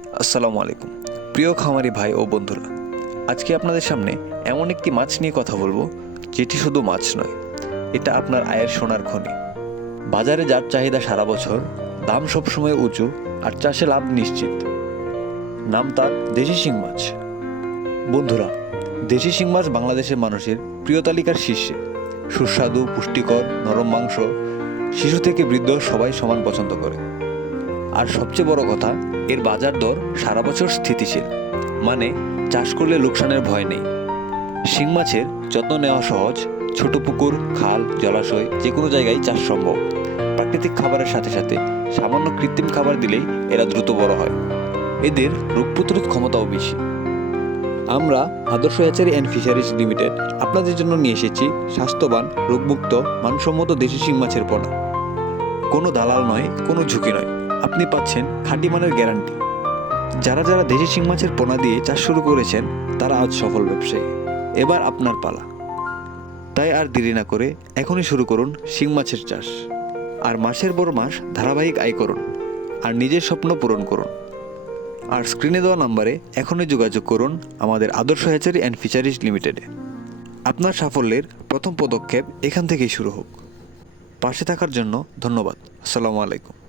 আসসালামু আলাইকুম। প্রিয় খামারি ভাই ও বন্ধুরা, আজকে আপনাদের সামনে এমন একটি মাছ নিয়ে কথা বলব, যেটি শুধু মাছ নয়, এটা আপনার আয়ের সোনার খনি। বাজারে যার চাহিদা সারা বছর, দাম সবসময় উঁচু আর চাষে লাভ নিশ্চিত। নাম তার দেশি শিং মাছ। বন্ধুরা, দেশি শিং মাছ বাংলাদেশের মানুষের প্রিয় তালিকার শীর্ষে। সুস্বাদু, পুষ্টিকর, নরম মাংস, শিশু থেকে বৃদ্ধ সবাই সমান পছন্দ করে। আর সবচেয়ে বড় কথা এর বাজার দর সারা বছর স্থিতিশীল। মানে চাষ করলে লোকসানের ভয় নেই। শিং মাছের যত্ন নেওয়া সহজ, ছোট পুকুর, খাল, জলাশয় যে কোনো জায়গায় চাষ সম্ভব। প্রাকৃতিক খাবারের সাথে সাথে সামান্য কৃত্রিম খাবার দিলেই এরা দ্রুত বড় হয়। এদের রোগ প্রতিরোধ ক্ষমতাও বেশি। আমরা আদর্শ হ্যাচারি অ্যান্ড ফিশারিজ লিমিটেড আপনাদের জন্য নিয়ে এসেছি স্বাস্থ্যবান, রোগমুক্ত, মানসম্মত দেশি শিং মাছের পোনা। কোনো দালাল নয়, কোনো ঝুঁকি নয়। আপনি পাচ্ছেন খাঁটি মানের গ্যারান্টি। যারা যারা দেশি শিং মাছের পোনা দিয়ে চাষ শুরু করেছেন, তারা আজ সফল ব্যবসায়ী। এবার আপনার পালা। তাই আর দেরি না করে এখনই শুরু করুন শিং মাছের চাষ। আর মাসের পর মাস ধারাবাহিক আয় করুন। আর নিজের স্বপ্ন পূরণ করুন। আর স্ক্রিনে দেওয়া নাম্বারে এখনই যোগাযোগ করুন আমাদের আদর্শ হ্যাচারি অ্যান্ড ফিশারিজ লিমিটেডে। আপনার সাফল্যের প্রথম পদক্ষেপ এখান থেকেই শুরু হোক। পাশে থাকার জন্য ধন্যবাদ। আসসালামু আলাইকুম।